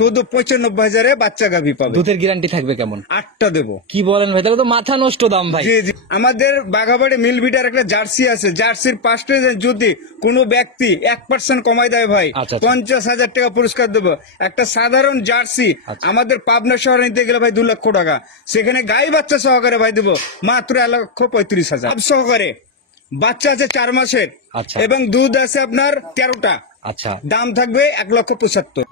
শুধু 95,000-এ বাচ্চা গাভী পাবে। দুধের গ্যারান্টি থাকবে কেমন? 8টা দেবো। কি বলেন ভাই, তাহলে তো মাথা নষ্ট দাম ভাই। জি জি, আমাদের বাঘাবাড়ি মিল বিটার একটা জার্সি আছে, জার্সির পাশে যদি কোনো ব্যক্তি 1% কমাই দেয় ভাই, আচ্ছা, আচ্ছা। 50,000 টাকা পুরস্কার দেবো। একটা সাধারণ জার্সি আচ্ছা। আমাদের পাবনা শহরে নিতে গেলে ভাই 2 লক্ষ টাকা, সেখানে গাই বাচ্চা সহকারে ভাই দেবো মাত্র 1,35,000 সহকারে। বাচ্চা আছে 4 মাসের, আচ্ছা। এবং দুধ আছে আপনার 13টা। আচ্ছা, দাম থাকবে 1,75,000।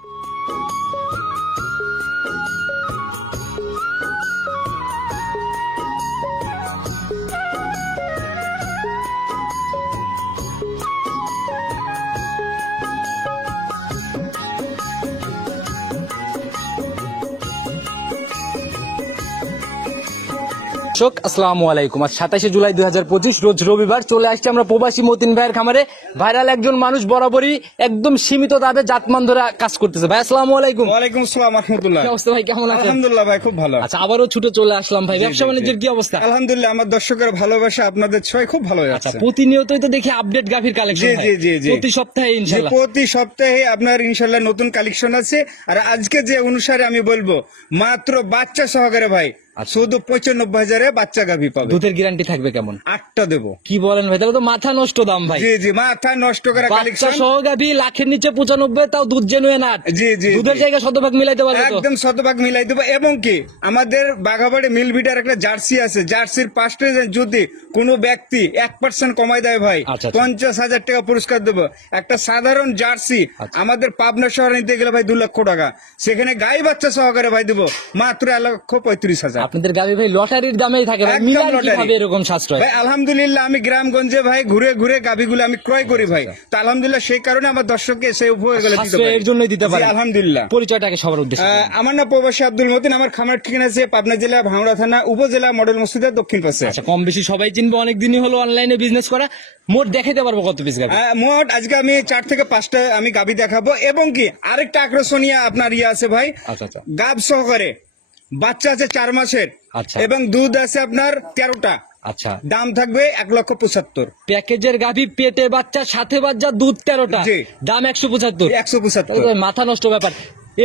আসসালামু আলাইকুম। আজ 27 জুলাই 2025 রোজ রবিবার চলে আসছে আমরা প্রবাসী মতিন ভাইয়ের খামারে। ভাইরাল একজন মানুষ বরাবরই একদম সীমিত দামে জাতমান ধরে কাজ করতেছে। ভাই আসসালামু আলাইকুম। ওয়ালাইকুম আসসালাম রাহমাতুল্লাহ। কি অবস্থা ভাই, কেমন আছেন? আলহামদুলিল্লাহ ভাই, খুব ভালো। আচ্ছা, আবারও ছুটে চলে আসলাম ভাই। ব্যবসা জি, বাণিজ্যের কি অবস্থা? আলহামদুলিল্লাহ, আমার দর্শকের ভালোবাসা আপনাদের ছয় খুব ভালো আচ্ছা, যাচ্ছে। প্রতিনিয়তই তো দেখি আপডেট গাভীর কালেকশন। জি, জি, জি। প্রতি সপ্তাহে ইনশাআল্লাহ। প্রতি সপ্তাহে আপনার ইনশাল্লাহ নতুন কালেকশন আছে। আর আজকে যে অনুসারে আমি বলবো মাত্র বাচ্চা সহকারে ভাই, শুধু 95,000-এ বাচ্চা গাভী পাবে। দুধের গ্যারান্টি থাকবে কেমন? 8টা দেবো। কি বলেন ভাই, তাহলে তো মাথা নষ্ট দাম ভাই। জি জি, মাথা নষ্ট করা বাচ্চা কালেকশন। সহ গাভী লাখের নিচে 95, তাও দুধ জেনুইন 8। জি জি, দুধের জায়গায় শতভাগ মিলাইতে পারবে তো? একদম শতভাগ মিলাই দেবো। এবং কি আমাদের বাঘাবাড়ি মিল বিটার একটা জার্সি আছে, জার্সির পাশে যদি কোনো ব্যক্তি 1% কমাই দেয় ভাই, আচ্ছা, আচ্ছা। 50,000 টাকা পুরস্কার দেবো। একটা সাধারণ জার্সি আচ্ছা। আমাদের পাবনা শহরে নিতে গেলে ভাই 2 লক্ষ টাকা, সেখানে গাই বাচ্চা সহকারে ভাই দেবো মাত্র 1,35,000। আপনাদের গাভী ভাই লটারির দামেই থাকে ভাই, একদম মিলান লটারি। কিভাবে এরকম সাশ্রয়? ভাই আলহামদুলিল্লাহ, আমি গ্রামগঞ্জে ভাই ঘুরে ঘুরে গাভীগুলো আমি ক্রয় করি ভাই। তো আলহামদুলিল্লাহ সেই কারণে আমার দর্শককে সেই উপহারগুলো দিতে সাশ্রয় পারি। এর জন্যই দিতে জি, পারি। আলহামদুলিল্লাহ। পরিচয়টাকে সবার উদ্দেশ্যে বলুন। আমার নাম প্রবাসী আব্দুল মতিন। আমার খামার ঠিকানা আছে পাবনা জেলা ভাঙড়া থানা উপজেলা মডেল মসজিদের দক্ষিণ পাশে। আচ্ছা, কম বেশি সবাই চিনবে, অনেকদিনই হলো অনলাইনে বিজনেস করা। মোট দেখাইতে পারবো কত পিস গাভী? মোট আজকে আমি 4 থেকে 5টা আমি গাভী দেখাবো। এবং কি আরেকটা আকর্ষণীয় আপনার আছে ভাই, আচ্ছা আচ্ছা গাভ সহকারে বাচ্চা আছে 4 মাসের, আচ্ছা। এবং দুধ আছে আপনার 13টা। আচ্ছা, দাম থাকবে 1,75,000। প্যাকেজের গাভী, পেটে বাচ্চা, সাথে বাচ্চা, দুধ 13টা, জি। দাম 175। 175। মাথা নষ্ট ব্যাপার।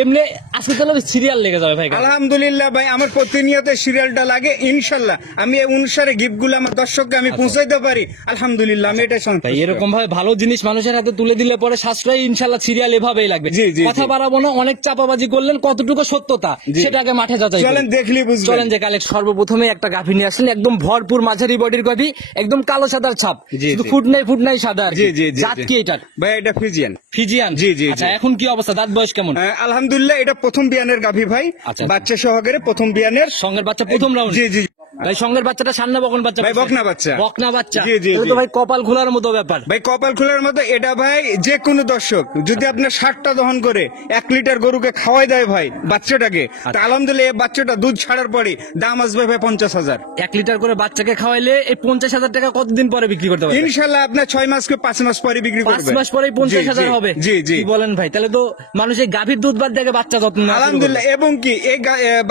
এমনি আজকে তাহলে সিরিয়াল লেগে যাবে ভাই। আলহামদুলিল্লাহ ভাই, আমার প্রতিনিয়ত সিরিয়ালটা লাগে। ইনশাল্লাহ আমি এই অনুসারে গিফট গুলো আমার দর্শককে আমি পৌঁছাইতে পারি। আলহামদুলিল্লাহ আমি এটা ভাই এরকম ভাবে ভালো জিনিস মানুষের হাতে তুলে দিলে পরে সাশ্রয় ইনশাল্লাহ সিরিয়াল এভাবেই লাগবে। জি, জি, কথা জি। বাড়াবো না, অনেক চাপাবাজি করলেন, কতটুকু সত্যতা সেটাকে মাঠে যাচাই চলেন করি। দেখলি বুঝবেন। চলেন যে কালেক্ট। সর্বপ্রথমে একটা গাভী নিয়ে আসলেন, একদম ভরপুর মাঝারি বডির গাভী, একদম কালো সাদার ছাপ, জি, শুধু জি। ফুট নাই সাদা আর কি। জি, জি, জি, জাত জি। কি এটা? ভাই এটা ফিজিয়ান। ফিজিয়ান। জি, জি, আচ্ছা, জি। এখন কি অবস্থা, দাঁত বয়স কেমন? আলহামদুলিল্লাহ এটা প্রথম বিয়ানের গাভী ভাই। আচ্ছা। বাচ্চা সহকারে প্রথম বিয়ানের। সঙ্গের বাচ্চা প্রথম রাউন্ড। জি জি। ভাই সঙ্গের বাচ্চাটা সান্না বকন বাচ্চা? ভাই বকনা বাচ্চা। বকনা বাচ্চা। জি, জি, তাহলে জি। তো ভাই কপাল খোলার মতো ব্যাপার। ভাই কপাল খোলার মতো এটা ভাই। যে কোনো দর্শক যদি আপনার 60টা দহন করে 1 লিটার গরুকে খাওয়াই দেয় ভাই বাচ্চাটাকে, তা আলহামদুলিল্লাহ এই বাচ্চাটা দুধ ছাড়ার পরে দাম আসবে ভাই 50,000। 1 লিটার করে বাচ্চাকে খাওয়াইলে এই 50,000 টাকা কতদিন পরে বিক্রি করতে পারবে? ইনশাল্লাহ আপনার 6 মাসকে 5 মাস পরে বিক্রি 5 করবে। মাস পরেই 50,000 হবে। জি জি। কি বলেন ভাই, তাহলে তো মানুষ এই গাভীর দুধ বাদ দেখে বাচ্চা যত্ন নেওয়া শুরু করবে। আলহামদুলিল্লাহ। এবং কি এই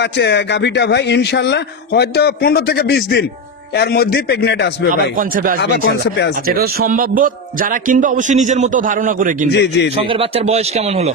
বাচ্চা গাভীটা ভাই ইনশাল্লাহ হয়তো 15 থেকে 20 দিন এর মধ্যে প্রেগনেন্ট আসবে আবার ভাই। কনসেপ্টে আসবে। আবার ইনশাআল্লাহ। কনসেপ্টে আসবে। আচ্ছা, এটা তো সম্ভাব্য। যারা কিনবে অবশ্যই নিজের মতো ধারণা করে কিনবে। জি, জি, জি। সঙ্গের বাচ্চার বয়স কেমন হলো?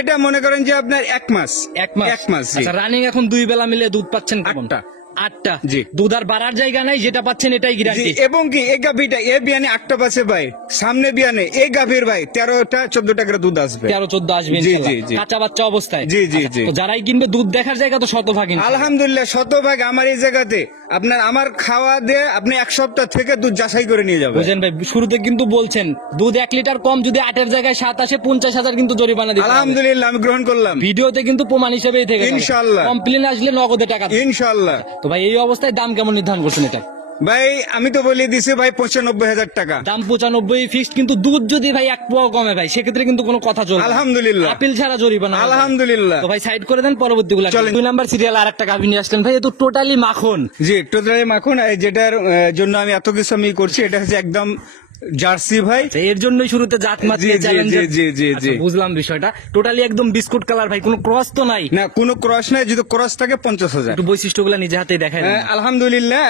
এটা মনে করেন যে আপনার 1 মাস। 1 মাস। 1 মাস। জি। আচ্ছা, রানিং এখন 2 বেলা মিলে দুধ পাচ্ছেন কেমন? 8টা। 8টা। জি। দুধ আর বাড়ার জায়গা নাই, যেটা পাচ্ছেন এটাই জি, গ্যারান্টি। এবং কি এই গাভীটা এ বিয়ানে 8টা পাচ্ছে ভাই, সামনে বিয়ানে এই গাভীর ভাই 13টা 14টা করে দুধ আসবে। 13-14 আসবে জি, ইনশাআল্লাহ। জি, জি। কাঁচা বাচ্চা অবস্থায়। জি, জি, আচ্ছা, জি। তো যারাই কিনবে দুধ দেখার জায়গা তো শতভাগ ইনশাআল্লাহ। আলহামদুলিল্লাহ শতভাগ আমার এই জায়গাতে আপনার আমার খাওয়া দিয়ে আপনি 1 সপ্তাহ থেকে দুধ যাচাই করে নিয়ে যাবেন। বুঝেন ভাই, শুরুতে কিন্তু বলছেন দুধ 1 লিটার কম যদি 8-এর জায়গায় 7 আসে 50,000 কিন্তু জরিমানা দিতে হবে। আলহামদুলিল্লাহ আমি গ্রহণ করলাম। ভিডিওতে কিন্তু প্রমাণ হিসেবেই থেকে যাবে। ইনশাআল্লাহ। কমপ্লেন আসলে নগদে টাকা দেবে। ইনশাআল্লাহ। তো ভাই এই অবস্থায় দাম কেমন নির্ধারণ করছেন এটা? ভাই আমি তো বলে দিছি ভাই 95,000 টাকা দাম। 95 ফিক্সড, কিন্তু দুধ যদি ভাই 1 পোয়া কমে ভাই সেক্ষেত্রে কিন্তু কোনো কথা চলবে না। আলহামদুলিল্লাহ। আপিল ছাড়া জরিমানা হবে। আলহামদুলিল্লাহ। তো ভাই সাইড করে দেন, পরবর্তীগুলো চলেন। 2 নাম্বার সিরিয়াল আরেকটা গাভী নিয়ে আসলেন ভাই, এ তো টোটালি মাখন। জি টোটালি মাখন। যেটার জন্য আমি এত কিছু আমি করছি এটা হচ্ছে একদম জার্সি ভাই। তো এর জন্যই শুরুতে জাত মাত জি, জি, চ্যালেঞ্জ। জি, জি, জি। বুঝলাম বিষয়টা, টোটালি একদম বিস্কুট কালার ভাই, কোনো ক্রস তো নাই? না, কোনো ক্রস নাই, যদি ক্রস থাকে 50,000। একটু বৈশিষ্ট্যগুলো নিজে হাতে দেখায় দেন। আলহামদুলিল্লাহ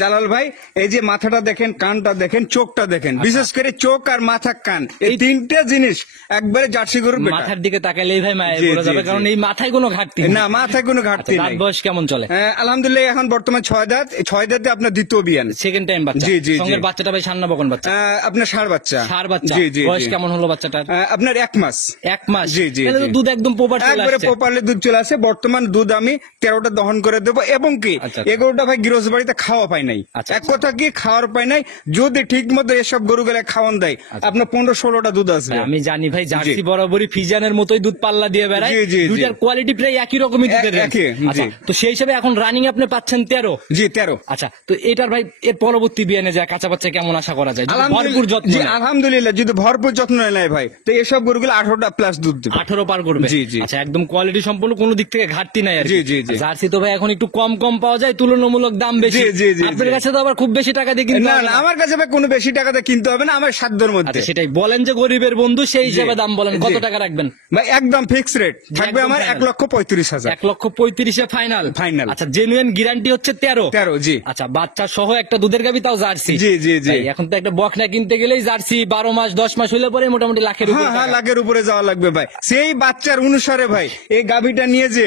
জালাল ভাই, এই যে মাথাটা দেখেন, কানটা দেখেন, চোখটা দেখেন, বিশেষ করে চোখ আর মাথা কান, এই তিনটা জিনিস একবারে জার্সি গরুর বেটা। মাথার দিকে তাকাইলেই ভাই মায়ের জি, পড়ে জি, যাবে, জি। কারণ এই মাথায় কোনো ঘাটতি নেই। না, মাথায় কোনো ঘাটতি দাঁত নাই। বয়স কেমন চলে? আলহামদুলিল্লাহ এখন বর্তমান 6 দাঁত, 6 দাঁতে আপনার দ্বিতীয় বিয়ান। সেকেন্ড টাইম বাচ্চা। জি, জি, জি। সঙ্গের বাচ্চাটা ভাই সান্না বকন বাচ্চা? আপনার ষাঁড় বাচ্চা। ষাঁড় বাচ্চা। জি, জি, বয়স জি। কেমন হলো বাচ্চাটার? আপনার 1 মাস। 1 মাস। জি, জি, তাহলে তো জি। দুধ একদম প্রপার চলে একবারে আসছে। প্রপারলি দুধ চলে আসে। বর্তমান দুধ আমি 13টা দহন করে দেবো, এবং কি আচ্ছা, আচ্ছা। এগুলোটা ভাই গৃহস্থ বাড়িতে খাওয়া পায় নাই। আচ্ছা, এক কথা কি খাওয়ার পায় নাই, যদি ঠিক মতো এসব গরুগুলা খাওয়ান দেয় আপনার 15-16টা দুধ আসবে। আমি জানি ভাই, জার্সি বরাবরই ফিজিয়ানের মতোই দুধ পাল্লা দিয়ে বেড়ায়। জি, জি, জি। দুইটার কোয়ালিটি প্রায় একই রকমই দুধের range। একই, জি। আচ্ছা, তো সেই হিসাবে এখন রানিং আপনি পাচ্ছেন 13। জি, 13। আচ্ছা, তো এটার ভাই এর পরবর্তী বিয়ানে যায় কাঁচা বাচ্চা কেমন আশা করা যায়? যদি ভরপুর যত্ন জি, নেয়। আলহামদুলিল্লাহ যদি ভরপুর যত্ন নেয় ভাই, তো এসব গরুগুলো 18টা প্লাস দুধ দেবে। 18 পার করবে। জি, জি। আচ্ছা, একদম কোয়ালিটি সম্পূর্ণ, কোনো দিক থেকে ঘাটতি নাই আর কি। জি, জি, জি। জার্সি তো ভাই এখন একটু কম কম পাওয়া যায়, তুলনামূলক দাম বেশি। জি, জি, জি, আপনার জি। কাছে তো আবার খুব বেশি টাকা দিয়ে কিনতে না, হবে না, না। আমার কাছে ভাই কোনো বেশি টাকাতে কিনতে হবে না, আমার সাধ্যের মধ্যে। আচ্ছা, সেটাই বলেন যে গরিবের বন্ধু, সেই হিসাবে দাম বলেন। জি। কত টাকা রাখবেন? ভাই একদম ফিক্স রেট থাকবে একদম আমার final। 1,35,000। 1,35,000 ফাইনাল। Final। আচ্ছা, জেনুইন গ্যারান্টি হচ্ছে 13। 13, জি। আচ্ছা, বাচ্চা সহ একটা দুধের গাভী, তাও জার্সি। জি, জি, জি। ভাই, এখন তো একটা বকনা কিনতে গেলেই জার্সি 12 মাস 10 মাস হলে পরে মোটামুটি লাখের উপরে হ্যাঁ, হ্যাঁ, টাকা। লাখের উপরে যাওয়া লাগবে ভাই। সেই বাচ্চার অনুসারে ভাই এই গাভীটা নিয়ে যে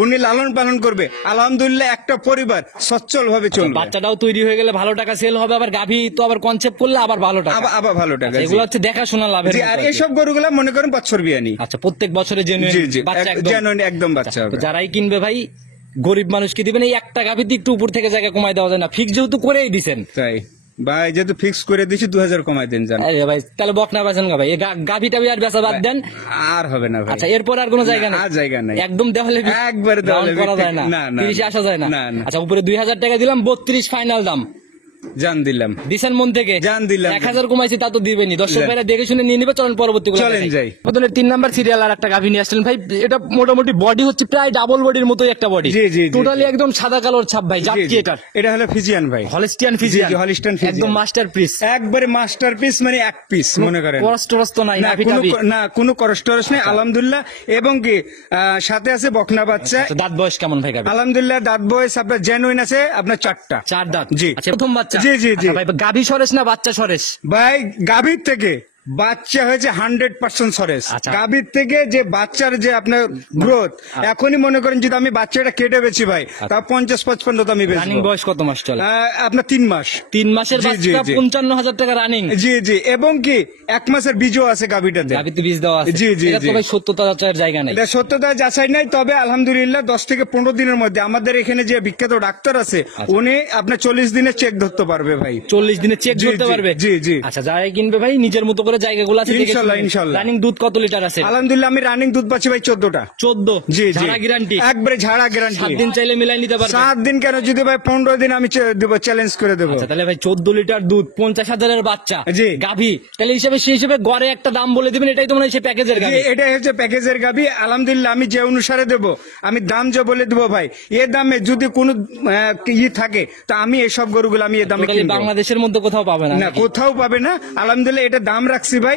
উনি লালন পালন করবে, আলহামদুলিল্লাহ একটা পরিবার সচ্ছল ভাবে চলবে। বাচ্চাটাও তৈরি হয়ে গেলে ভালো টাকা সেল হবে, আবার গাভী তো আবার কনসেপ্ট করলে আবার ভালো টাকা। আবার ভালো টাকা। আচ্ছা, জি। এগুলো হচ্ছে দেখাশোনা লাভের জি, মতো আর আর কি। এইসব গরুগুলা মনে করেন বছর বিয়ানি। আচ্ছা, প্রত্যেক বছরে জেনুইন জি, জি, বাচ্চা একদম। genuine একদম বাচ্চা তো হবে। যারাই কিনবে ভাই, গরিব মানুষকে দিবেন, এই একটা গাভীতে একটু উপর থেকে জায়গা কমাই দেওয়া যায় না? ফিক্স যেহেতু করেই দিছেন। তাই ভাই, যেহেতু ফিক্স করে দিছি 2000 কমাই দেন জান। এই ভাই, তাহলে বকনা বেচেন গা ভাই, এই গাভী টাভি আর বেচা বাদ দেন। আর হবে না ভাই। আচ্ছা, এরপর আর কোনো জায়গা না, নেই? আর জায়গা নাই। একদম দেওয়ালে একবারে দেওয়ালে করা যায় না? না, না, 30 আসা যায় না? না, না। আচ্ছা, উপরে 2000 টাকা দিলাম, 32 ফাইনাল দাম। জান দিলাম। দিছেন মন থেকে? জান দিলাম। 1000 কমাইছি, তা তো দিবেনি। দর্শক জান। ভাইরা দেখে শুনে নিয়ে নিবে। চলেন পরবর্তী চলেন যাই। প্রথমে 3 নাম্বার সিরিয়াল আর একটা গাভী নিয়ে আসলেন ভাই। এটা মোটামুটি বডি হচ্ছে প্রায় ডাবল বডির মতোই একটা বডি। জি, জি, জি, টোটালি একদম সাদা কালোর ছাপ ভাই। জাত জি, কি জি। এটার? এটা হলো ফিজিয়ান ভাই। Holistic physician. জি, হলিস্টিয়ান ফিজিয়ান। একদম মাস্টারপিস। একবারে মাস্টারপিস, মানে এক পিস মনে করেন। কষ্ট নাই না, নাভি কোনো টাভি? না, কোনো করস্টরস নেই আলহামদুলিল্লাহ। এবং কি সাথে আছে বকনা বাচ্চা। আচ্ছা, দাঁত বয়স কেমন ভাই গাভী? আলহামদুলিল্লাহ দাঁত বয়স আপনার জেনুইন আছে আপনার 4টা। 4 দাঁত। জি। আচ্ছা, প্রথম বাচ্চা? জি, জি, জি। আচ্ছা ভাই, গাভী সরেশ না বাচ্চা সরেশ? ভাই গাভীর থেকে বাচ্চা হয়েছে 100% সরেস। আচ্ছা। গাভীর থেকে যে বাচ্চার যে আপনার গ্রোথ, এখনই মনে করেন যদি আমি বাচ্চাটা কেটে বেছি ভাই, তা 50-55 তো আমি রানিং বেচবো। বয়স কত মাস চলে? আপনার 3 মাস। 3 মাসের জি, জি, বাচ্চা জি। 55,000 টাকা রানিং। জি, জি, এবং কি 1 মাসের বীজও আছে গাভীটাতে। গাভীতে বীজ দেওয়া আছে। জি, জি, এটা তো জি। ভাই সত্যতা যাচাইয়ের জায়গা নেই। এটা সত্যতা যাচাই নাই, তবে আলহামদুলিল্লাহ 10 থেকে 15 দিনের মধ্যে আমাদের এখানে যে বিখ্যাত ডাক্তার আছে, উনি আপনার 40 দিনে চেক ধরতে পারবে ভাই। 40 দিনে চেক জি, করতে জি, পারবে? জি, জি। আচ্ছা, যারাই কিনবে ভাই নিজের মতো করে জায়গাগুলো আছে দেখে ইনশাল্লাহ, ইনশাল্লাহ। রানিং দুধ কত লিটার আছে? আলহামদুলিল্লাহ আমি রানিং দুধ পাচ্ছি ভাই 14টা। 14? জি, জি। ঝাড়া গ্যারান্টি? একবারে ঝাড়া গ্যারান্টি। 7 দিন চাইলে মিলাই নিতে পারবে? 7 দিন কেন, যদি ভাই 15 দিন আমি দেবো, চ্যালেঞ্জ করে দেবো। আচ্ছা, তাহলে ভাই 14 লিটার দুধ, 50,000 বাচ্চা, জি। গাভী, তাহলে সেই হিসেবে গড়ে একটা দাম বলে দিবেন। এটাই তো মনে হয় সেই প্যাকেজের জি, গাভী। এটাই হচ্ছে প্যাকেজের গাবি। আলহামদুলিল্লাহ আমি যে অনুসারে দেব, আমি দাম যে বলে দেবো ভাই, এ দামে যদি কোনো থাকে, তা আমি এসব গরুগুলো আমি এ দামে টোটালি কিনবো। বাংলাদেশের মধ্যে কোথাও পাবে না না, কোথাও পাবে না। আলহামদুলিল্লাহ এটা দাম রাখছি ভাই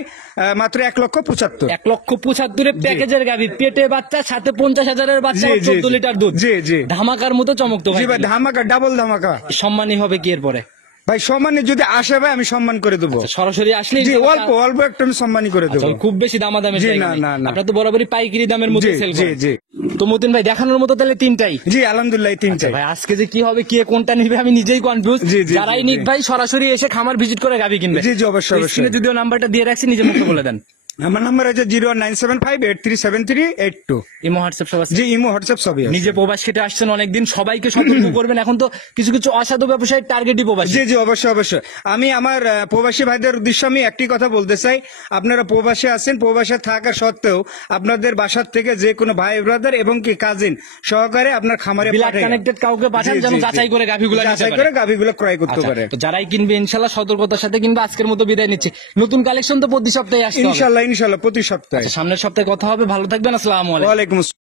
মাত্র 1,75,000। 1,75,000 প্যাকেজের গাভী, পেটে বাচ্চা, সাথে 50,000 বাচ্চা, জি, জি, 14 লিটার দুধ। জি, জি। ধামাকার মতো চমকতো জি ভাই। ভাই, ধামাকা, ডাবল ধামাকা। সম্মানই হবে কি এরপরে? ভাই সম্মানে যদি আসে ভাই, আমি সম্মান করে দেবো। সরাসরি আসলে জি, অল্প অল্প একটু আমি সম্মানই করে দেবো। খুব বেশি দামাদামের জি, জায়গা না, নেই। না, না। আপনারা তো বরাবরই পাইকারি দামের মধ্যে জি, সেল জি, করেন। জি। তো মতিন ভাই, দেখানোর মতো তাহলে 3টাই? জি, আলহামদুলিল্লাহ এই 3টাই। ভাই আজকে যে কি হবে, কে কোনটা নিবে আমি নিজেই কনফিউজ। জি, জি, যারাই জি, নিক জি। ভাই সরাসরি এসে খামার ভিজিট করে গাভী কিনবে। জি, জি, অবশ্যই, অবশ্যই। স্ক্রিনে যদিও নাম্বারটা দিয়ে রাখছি, নিজে মুখে বলে দেন। আমার নাম্বার আছে 01975837382। ইমো হোয়াটসঅ্যাপ সব আছে? জি, ইমো হোয়াটসঅ্যাপ সবই আছে। নিজে প্রবাস খেটে আসছেন অনেকদিন, সবাইকে সতর্ক করবেন। এখন তো কিছু কিছু অসাধু ব্যবসায়ী টার্গেটই প্রবাসী। জি, জি, অবশ্যই, অবশ্যই। আমি আমার প্রবাসী ভাইদের উদ্দেশ্যে আমি একটি কথা বলতে চাই, আপনারা প্রবাসে আছেন, প্রবাসে থাকা সত্ত্বেও আপনাদের বাসার থেকে যে কোনো ভাই ব্রাদার এবং কি কাজিন সহকারে আপনার খামারে বিলাট পাঠান। কানেক্টেড কাউকে পাঠান, জি, যেন জি, জি। যাচাই করে গাভীগুলো নিতে যাচাই পারে। করে গাভীগুলো ক্রয় করতে আচ্ছা, পারে। তো যারাই কিনবে ইনশাল্লাহ সতর্কতার সাথে কিনবে। আজকের মতো বিদায় নিচ্ছি। নতুন কালেকশন তো প্রতি সপ্তাহে আসছে। ইনশাল্লাহ, ইনশাল্লাহ প্রতি সপ্তাহে। সামনের সপ্তাহে কথা হবে। ভালো থাকবেন। আসসালামু আলাইকুম। ওয়ালাইকুম আসসালাম।